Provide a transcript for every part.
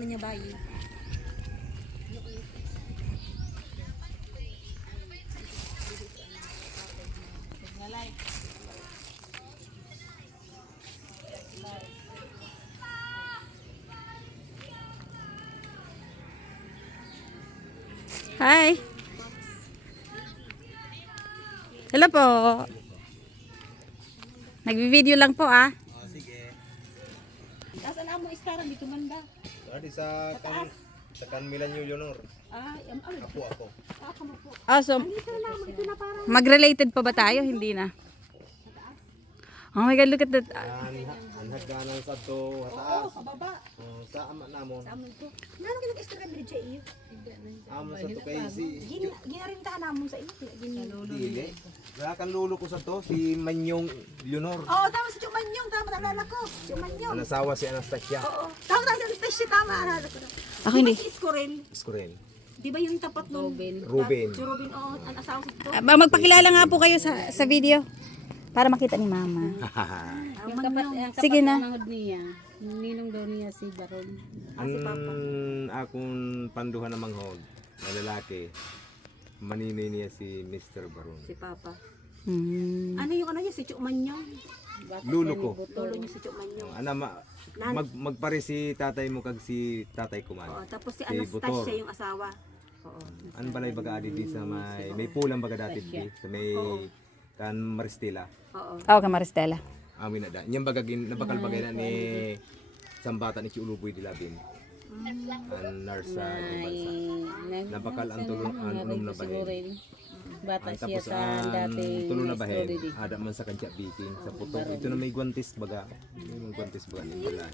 na niya bayi. Hi. Hello po. Nagvi-video lang po ah. Oh, sige. Nasaan na mo istaran dito man ba? Adi sa Milan New Leonor. Ako. Ako mo po. Ah, so, Ito na mo, ito na parang. mag-related pa ba tayo? Hindi na. Oh my God, look at that. Anhag ganan sa to Oo, hataas. sa baba. Oh, sa ama namo. Sa amin ko. Nano ka nag-istaran dito sa iyo? Amo sa to kay si Ginarin ta na mo sa iyo. Dili. Wala kan lulo ko sa to si Manyong Leonor. Oo, tama si Chumanyong, tama naalala ko. Chumanyong. Ang asawa si Anastasia. Oo, tama si Anastasia, tama naalala ko na. Ako hindi. Si Iscorel. Iskurel. Di ba yung tapat nung Ruben. Si Ruben, oo, ang asawa si Tito. Magpakilala nga po kayo sa video. Para makita ni Mama. Yung kapat, Sige na. niya, ninong daw niya si Baron. Ang akong panduhan na manghod na lalaki. Maninoy niya si Mr. Baron. Si Papa. Hmm. Ano yung ano niya, si Chumanyong? Lulo ko. Lolo niya si Chumanyong. Magpare si tatay mo kag si tatay ko Oo, man. tapos si Si Anastasia Butor. yung asawa. Oo. An balay baga adi di sa may pulang baga dati di sa may kan Maristela. Oo. Ako ka Maristela. Amin na da. Nyang bagagin nabakal bagay na ni sambata ni Chiuluboy di labin. An narsa di bansa. Nabakal ang tulong an unom na bahin. Bata Ay, siya tapos sa ang dati tulong na Miss bahin. Florida. Ada man sa kanya biking sa putok. Ito na may guantes baga. May guantes baga ni Bulan.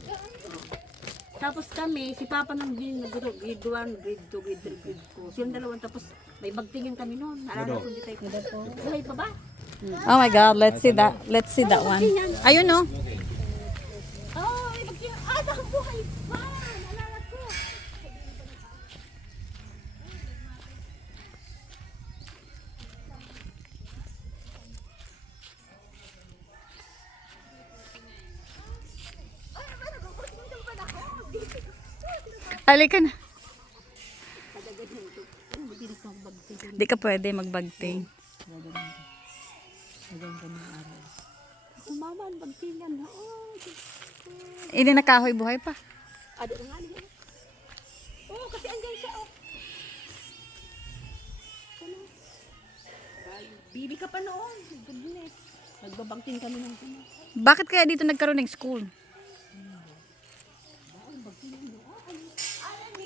Tapos kami, si Papa nang grade 1, grade 2, grade 3, grade 4. Silang dalawang tapos may bagtingin kami noon. Naalala ko dito tayo. Buhay pa ba? Oh my God, let's see that. Let's see that one. Ayun no. Oh, may bagtingin. Ah, nakabuhay pa! Naalala ko. Halika na. Di ka pwede magbagting. Umama ang bagtingan. Oo. Hindi nakahoy buhay pa. Ada na nga niya. Oo, kasi andyan siya. Oh. Ano? Bibi ka pa noon. Goodness. Nagbabangting kami ng kanya. Bakit kaya dito nagkaroon ng school?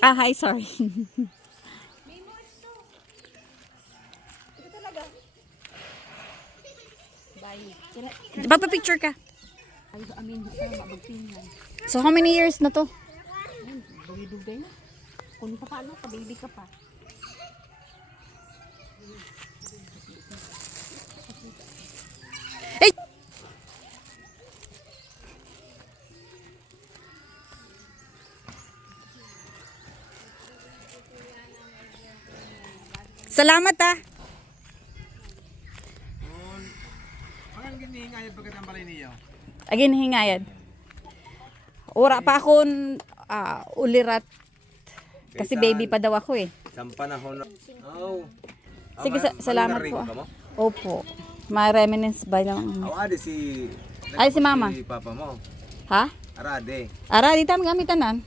Ah, hi, sorry. Ito talaga. Bye. Papapicture ka. Ay, sa amin, mabagtingan. So, how many years na to? Dugay-dugay na. Kung pa paano, pa-baby ka pa. Hey! Salamat ah. Ang ginihingayad pagkat ang balay niyo. Again, hingayad. Ura pa akong ulirat. Kasi baby pa daw ako eh. Sa panahon. Oh. Sige, salamat po. Opo. May reminisce ba naman? Aw adi si Ay, si Mama. Si papa mo. Ha? Arade. Ara, di tayo gamitan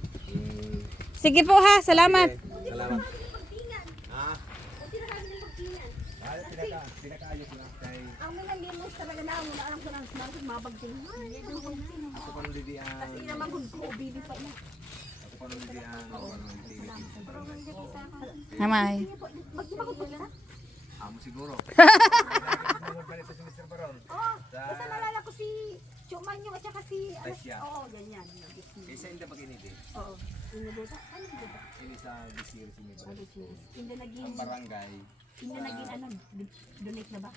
Sige po ha, salamat. Salamat. Ah. Pinakaayos na kay Ang mga limos talaga na ang alam ko ng smart mabagtingan. ako pa nung didian. Kasi naman kung baby pa niya. Ako pa nung didian. Ako pa nung didian. Namay. Magkibakot pa kita? Amo siguro. Balik sa si Mr. Baron. Oo. Basta nalala ko si Chumanyong at saka si... Tasya. Oo, ganyan. Isa hindi pa kiniti. Oo. Hindi ba? Ano ba? Ini sa Bisir si Mr. Hindi naging... Ang barangay. Hindi naging ano, donate na ba?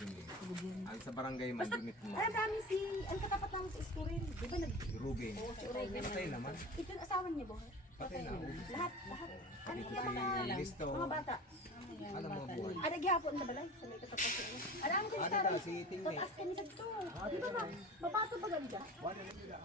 Ang sa barangay man dumit mo. Alam namin si, ang katapat namin si Estoril. Di ba nag... Ruben. Patay naman. Ito yung asawa niya ba? Patay na. Lahat. Ano Dito yung si mga... Listo. Mga bata. Alam mo buhay. Ah, naghihapon na balay. Sa may katapat niya. Alam ko yung Ada story. si Tingme. Tataas kami sa ito. Di ba ba? Mabato ba ganda? Wala na sila.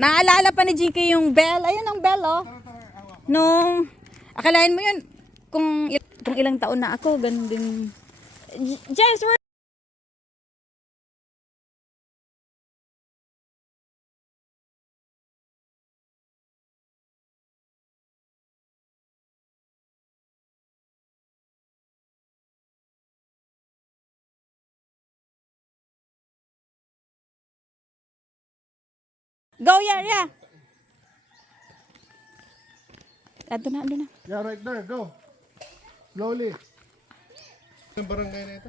Naalala pa ni Jinky yung bell. Ayun ang bell, oh. Nung, akalain mo yun, kung ilang taon na ako, ganun din. Jess, where? Go, Yaria! Ando na, ando na. Yeah, right there. Go. Slowly. Ang barangay na ito?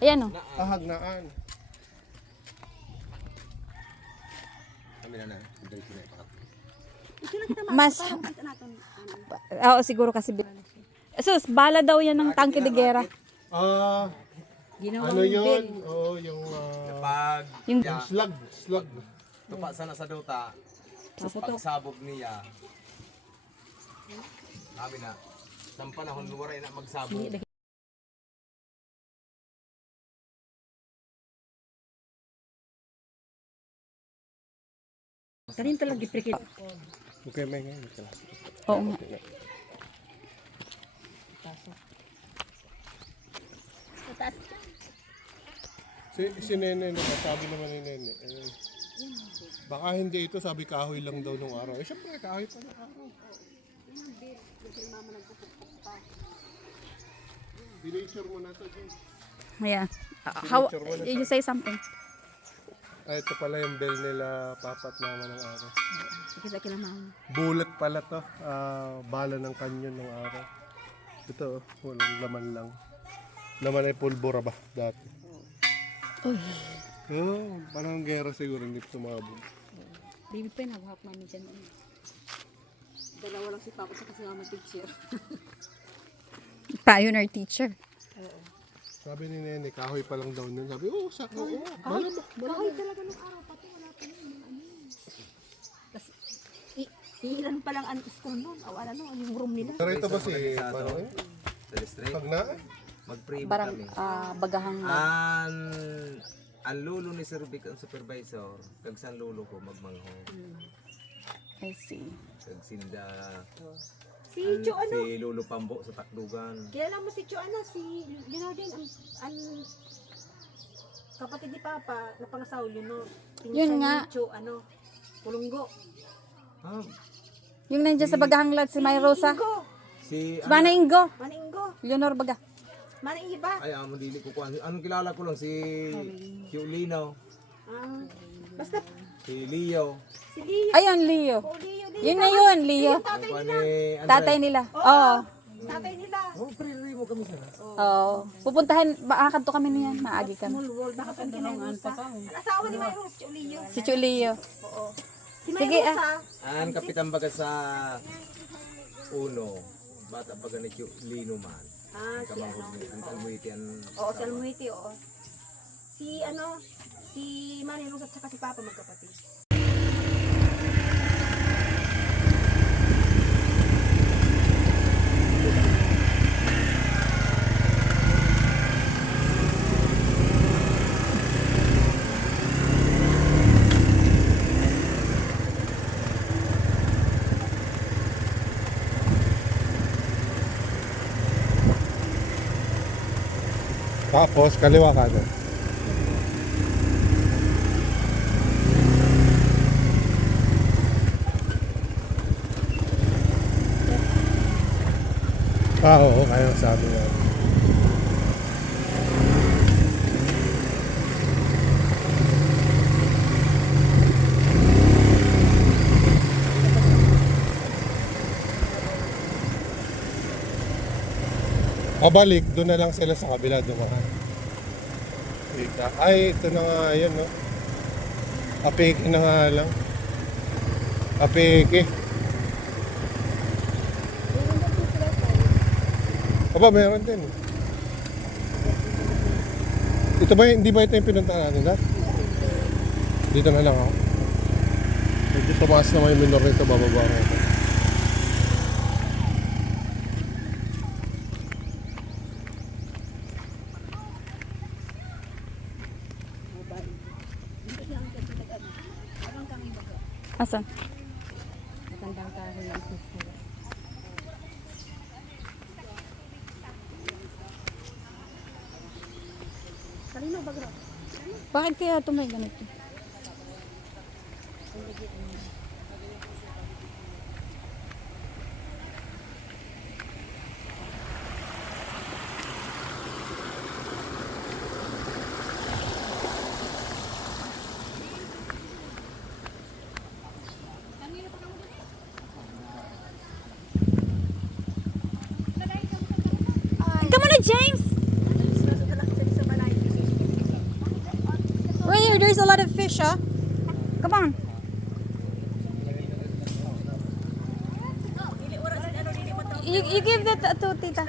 Ayan, oh. Hagnaan. Kami na. Hindi sila ipakat. Mas, oo, siguro kasi. Sus, bala daw yan ng tangke de guerra. Ano yun? Oo, yung Pag Yung slug. Slug. tupa sana sa duta, pagsabog niya, kami na, ng panahon luwaray na magsabog. Kanin talaga gipikit. Okay, may ngayon. oo nga. Si Nene, sabi naman ni Nene, baka hindi ito, sabi kahoy lang daw nung araw. Siyempre, kahoy pa nung araw. Dination mo na ito, Jim. Yeah. How, you say something. Ito pala yung bell nila, papat naman ng araw. Kita kila mama. Bulat pala to, bala ng kanyon ng araw. Ito, walang laman lang. Laman ay pulbura ba dati? Uy. Parang gera siguro hindi sumabog. Baby pa naghahap namin dyan. Dalawa lang si Papa sa kasi mama teacher. Pioneer teacher. Sabi ni Nene, kahoy pa lang daw nun. Sabi, sakto. Malamang. Kahoy talaga nung araw pati wala pa yun. Tapos, ilan pa lang ang school nun. Wala no, yung room nila. Pero ito ba si Panoy? Sa district, Hagnaan? mag-primo Barang, kami. bagahang Ang lulo ni Sir Vic, ang supervisor, kag san lulo ko magmangho. I see. Kag sinda, Si Cho ano? si Lolo Pambo sa Takdugan. Kilala mo si Cho ano? Si Linodin. Ang kapatid ni Papa na pangasaw yun no. Yun nga. Ni Cho ano? Pulunggo. Ah, Yung nandiyan sa bagahang lad, si May Rosa. Ingo. si, Mana Ingo. Maninggo. Leonor Baga. Maniiba. ay, dili ko kuan. Anong kilala ko lang, si Kiulino, Basta si Leo, si Leo. Ayun, Leo. O Leo. Yun na yun, Leo. Tatay kuan nila. ni Tatay nila. Oo. Tatay nila. Oh, primo kami sa. Oo. Pupuntahan, kanto kami niyan. Maagi kami. Small world. Baka pag kinarusa. Ang asawa ni Mayros, Cho Leo. Si Chulio. Si Sige, Mayrosa. An kapitan baga sa uno, bata baga ni Lino man. Si ano. Kamanghod ni ang almuiti ang Oo, si Almuiti, oo. Si ano, si Manny Rose at saka si Papa magkapatid. Tapos, kaliwa ka doon. Oo, kaya sabi nga. Pabalik, doon na lang sila sa kabila dumaan. Ay, ito na nga, ayan, no? Apeke na nga lang. Apeke. Aba, meron din. Ito ba, hindi ba ito yung pinuntahan natin, Dad? Dito na lang ako. Medyo tumaas naman yung minor nito, bababa ko ito. Asan? Matandang kahoy ang gusto. Bakit kaya ito may ganito? Come on, James! Right here, there's a lot of fish, huh? Come on. You give that to Tita.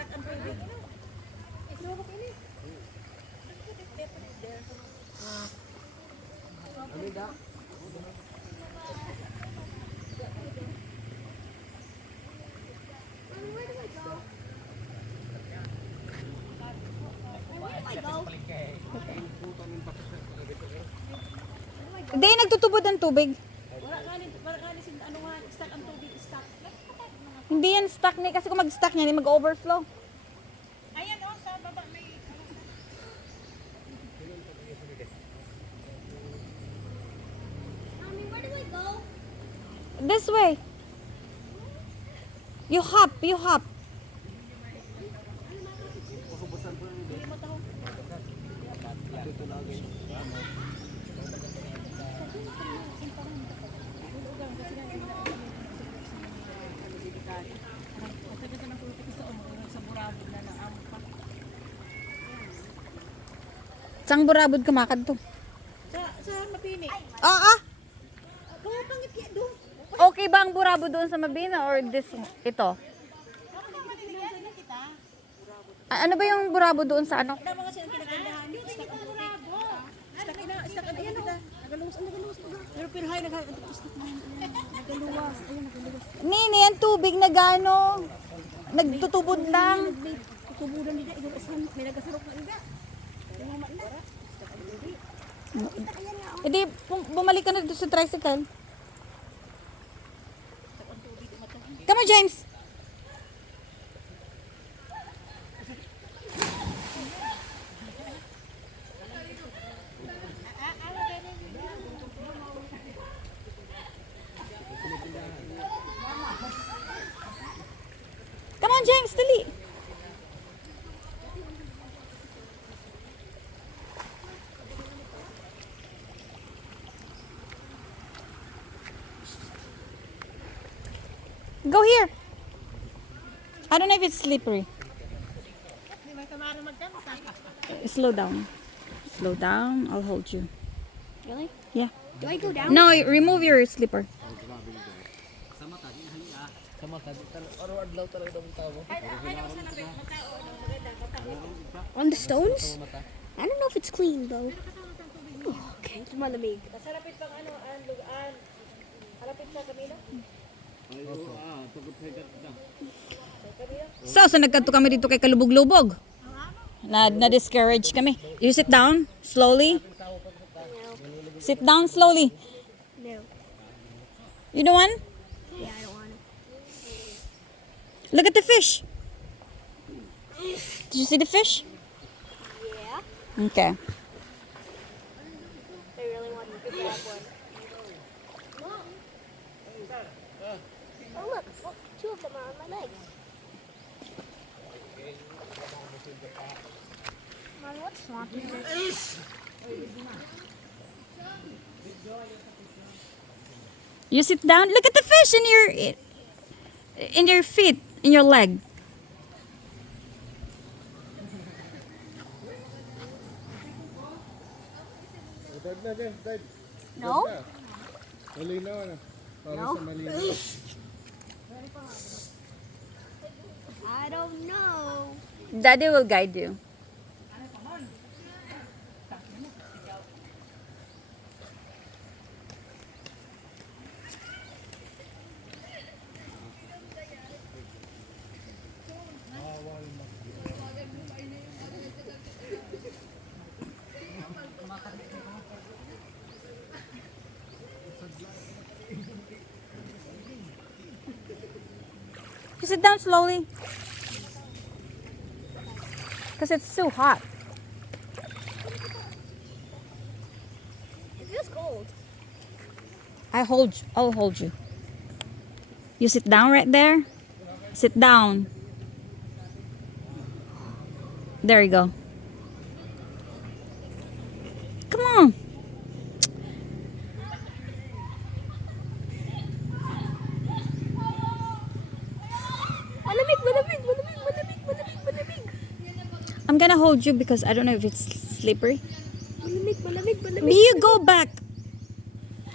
Hindi, nagtutubod ng tubig. Hindi yan stuck ni kasi kung mag-stuck yan, mag-overflow. Ayan o, sa baba may... Mommy, where do we go? This way. You hop, you hop. Sang burabod kamakad to. Sa mapini. Ah. Kaya pangit kaya doon. Okay ba ang burabod doon sa Mabina or ito? Ano ba yung burabod doon sa ano? Tama kasi ang pinagkandahan. Hindi ko burabo. Stuck ina, ayan o. Nagaluwas. Pero pirhay, nagaluwas. Ayun, nagaluwas. Nini, ang tubig na gano. Nagtutubod lang. Tutubudan nila, iluwasan. May nagasarok na ina. Hindi, bumalik ka na dito sa tricycle. Come on, James. Come on, James, dali. Go here. I don't know if it's slippery. Slow down. Slow down. I'll hold you. Really? Yeah. Do I go down? No, remove your slipper. On the stones? I don't know if it's clean though. Oh, okay, malamig. So nagkanto kami dito kay Kalubog-lubog. Na-discourage kami. You sit down slowly. Sit down slowly. No. You don't want? Yeah, I don't want it. Look at the fish. Did you see the fish? Yeah. Okay. I really want to grab one. Oh look, two of them are on my legs. Mom, what swamp is this? You sit down. Look at the fish in your feet, in your leg. Dad na dyan, Dad. No? Malinaw na. Para No? sa malinaw. I don't know. Daddy will guide you. You sit down slowly. Because it's so hot. It feels cold. I'll hold you. You sit down right there. Sit down. There you go. Come on. I'm gonna hold you because I don't know if it's slippery. You go back.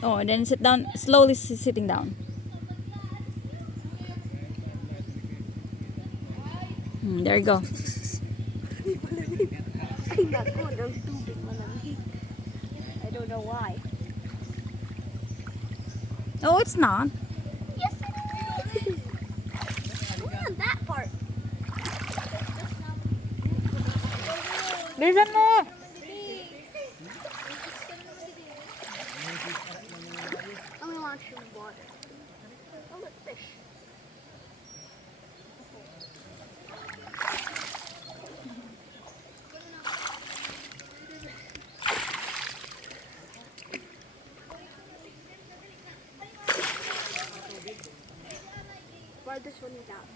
Oh, and then sit down. Slowly sitting down. There you go. Ay, naku, ng tubig malamig. I don't know why. Oh, it's not. Yes, it is. Look at that part. Bilisan mo. I'm gonna launch in water. Oh, look, fish. Farthest one is out.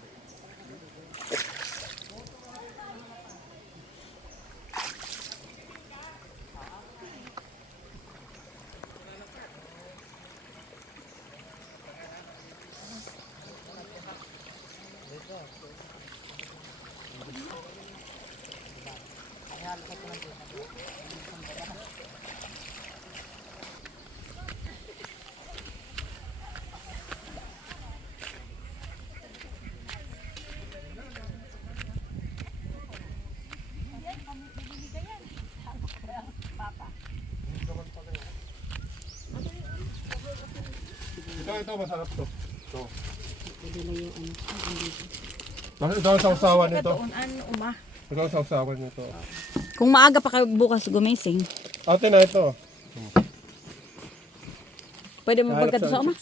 Ito, masarap to. Ito. Ito ang sausawan nito. Ito ang sausawan nito. Kung maaga pa kayo bukas gumising, Ate na ito. pwede mo pagkado sa uma?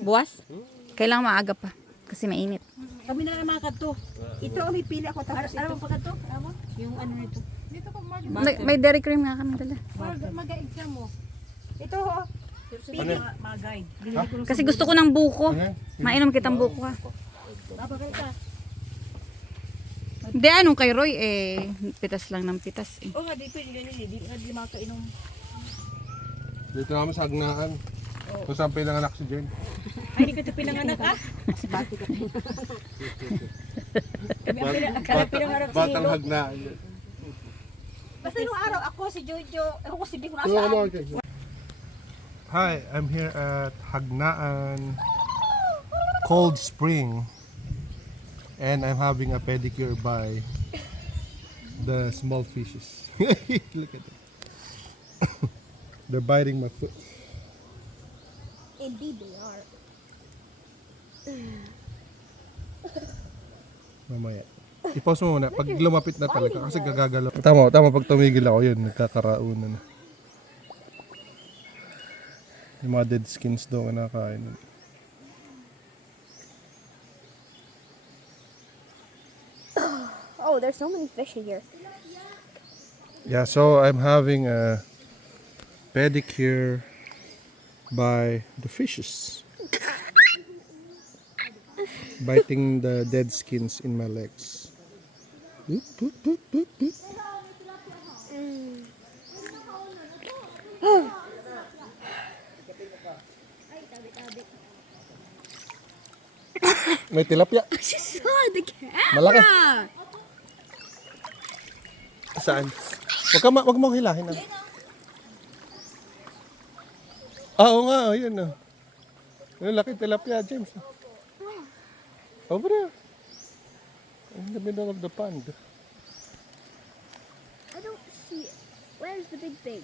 Buwas? Kailangan maaga pa. Kasi mainit. Kami na naman kadto. Ito, may pili ako. Tapos ito. Ano pa kadto? Yung ano nito. May dairy cream nga kami dala. Mag-exam mo. Ito, ho. Pili magay. Kasi gusto ko ng buko. Mainom kitang buko ha. Babagay ka. Hindi, anong kay Roy pitas lang ng pitas eh. Oo nga, di pwede ganun. Di makainom. Dito naman sa Agnaan. Kung saan pinanganak si Jen. Ay, di ka ito pinanganak ha? Mas bati ka pinanganak si Batang Hilo. Hagnaan. Basta nung araw ako, si Jojo, ako si Big Ano, Nasaan. Hi, I'm here at Hagnaan Cold Spring and I'm having a pedicure by the small fishes. Look at them. They're biting my foot. Indeed they are. Mamaya. I-pause mo muna. Pag lumapit na talaga kasi gagagalaw. Tama pag tumigil ako yun, nagkakaraunan na. Yung mga dead skins doon kinakain. Oh, there's so many fish in here. Yeah, so I'm having a pedicure by the fishes. Biting the dead skins in my legs. Boop, boop, boop, boop, boop. May tilapia. She saw the cat. Malaki. Saan? Wag mo hilahin. Oo nga, yun. Yung laki tilapia, James. Oh, bro. In the middle of the pond. I don't see it. Where's the big thing?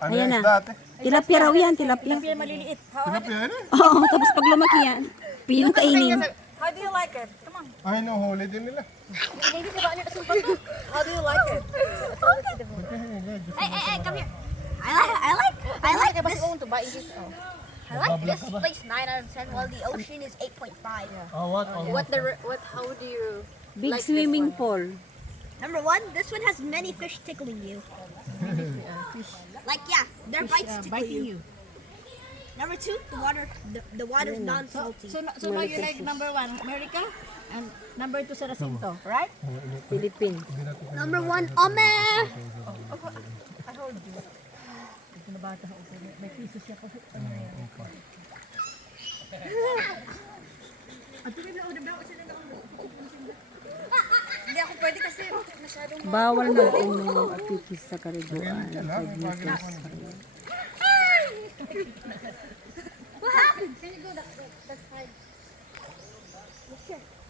Ano Ayan yung na. isda ate? Tilapia raw yan, tilapia. maliliit. Tilapia yan eh. Oo, tapos pag lumaki yan, piling kainin. How do you like it? Come on. Ay, huli din nila. Maybe diba niya sa How do you like it? Hey, come here. I like this. I like this place 9 out of 10 while the ocean is 8.5. Oh, what? Oh, How do you... Big swimming pool. Number 1, this one has many fish tickling you. Like yeah, their bites tickle you. Number 2, the water is non-salty. So now you like number 1, America? And number 2, Saracinto, right? Philippines. Number 1, Ome. I hold you. Ito na bata ako. May piso siya kasi. Hindi ako pwede kasi masyadong... Bawal na uminom at kikis sa kariguan. What happened? Can you go that side?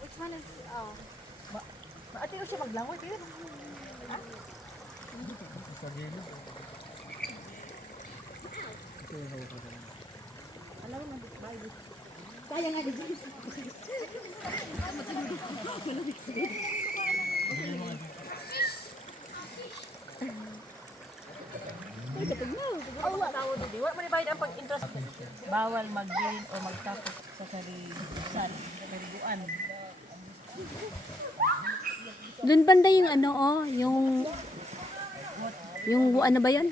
Which one is? Oh. Ate ko siya maglangoy. Yun. Wala mo nibayad ang pag-interest. Bawal mag-gain o magtapos sa kariguan. Doon banda yung ano yung ano ba yan?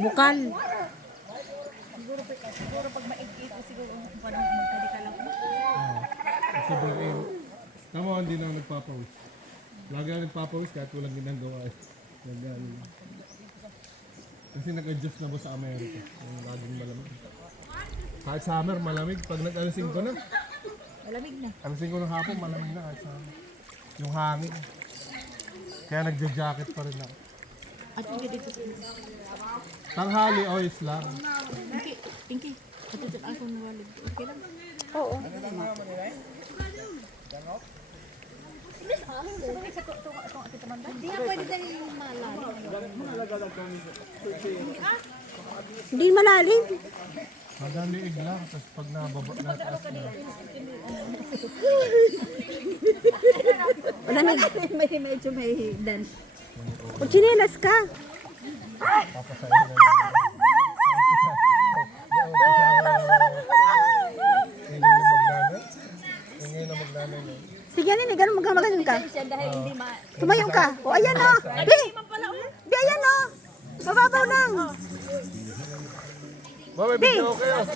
Bukal. Siguro pag maigit, siguro parang magkali ka lang. sobrang init. Tama, hindi na ako nagpapawis. Lagi ako nagpapawis kahit walang ginagawa eh. Kasi nag-adjust na ba sa Amerika? Yung laging malamig. Kahit summer, malamig. Pag nag-alasing ko na, Malamig na. alasing ko ng hapon, malamig na kahit summer. Yung hangin. Kaya nagja-jacket pa rin ako. At hindi dito sa Tanghali, oyos lang. Pinky. Ito sa ako ng walid. Okay lang. Oo. Hindi nga pwede dahil yung malalim. Hindi malalim. Madaliig lang, tapos pag nababa na taas na. Wala na. Medyo may dance. O chinelas ka. Papasahin na yun. Ingay na magnanay. Sige, nini, ganun magkamagan ka. Dahil hindi Tumayo ka. O, ayan o. Bi! Bi, ayan o. Mababaw lang. Mami, video okay oh.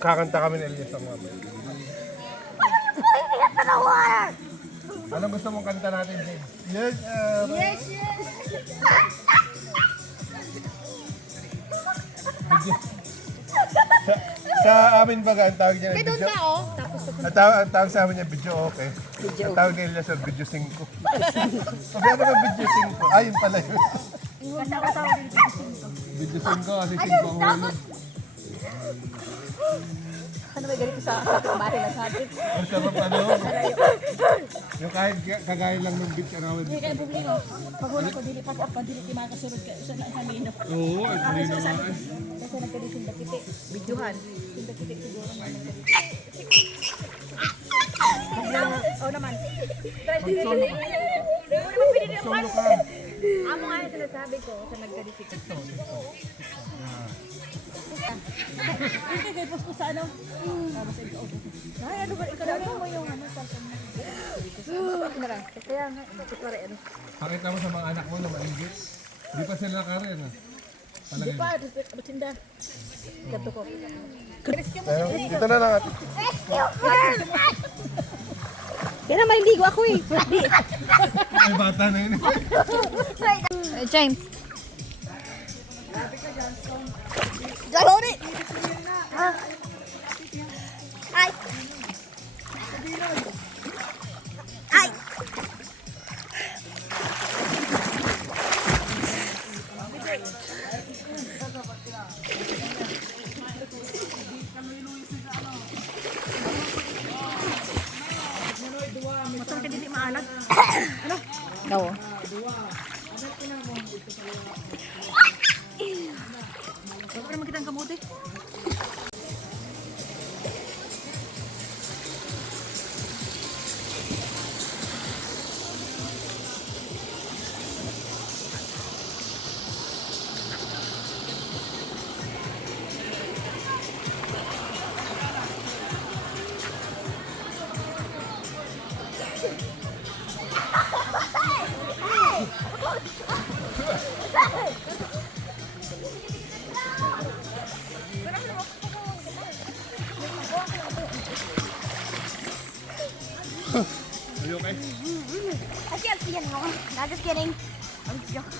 Kakanta kami ni Elias ang mami. Anong gusto mong kanta natin, Jane? Yes, yes, sa amin baga, ang tawag niya video. Ang tawag sa amin niya video okay. Ang tawag ni Elias ang video 5. Sabi ano ba video 5? Ayun pala yun. Video 5 kasi 5 ang hulog. Ano ba ganito sa bahay na sabi? Ang sarap ano. Yung kahit kagaya lang ng beach around. Hindi kayo publiko. Paghulog ko, dili pa ko pa, dili makasunod ka. Isa na kami na. Oo, ay hindi naman. Kasi nagkadising bakiti. Videohan. Yung bakiti siguro nga nagkadising. Oo naman. Solo ka. Solo ka. Amo nga yung sinasabi ko sa nagkadising. Hindi kayo post ko sa ano? Tapos ikaw. Ay, ano ba? Ikaw ano mo yung ano? Kaya nga, ito pa rin. Pakita mo sa mga anak mo na maigit. Di pa sila karen ah. Di pa, batinda. Gato ko. Dito na lang ate. Kaya na maliligo ako eh. Ay bata na yun. James. I hold it. Hi. Hi. Oo. Huwag pa naman kitang kamuti. Are you okay? I can't see anymore. Not just kidding. I'm joking.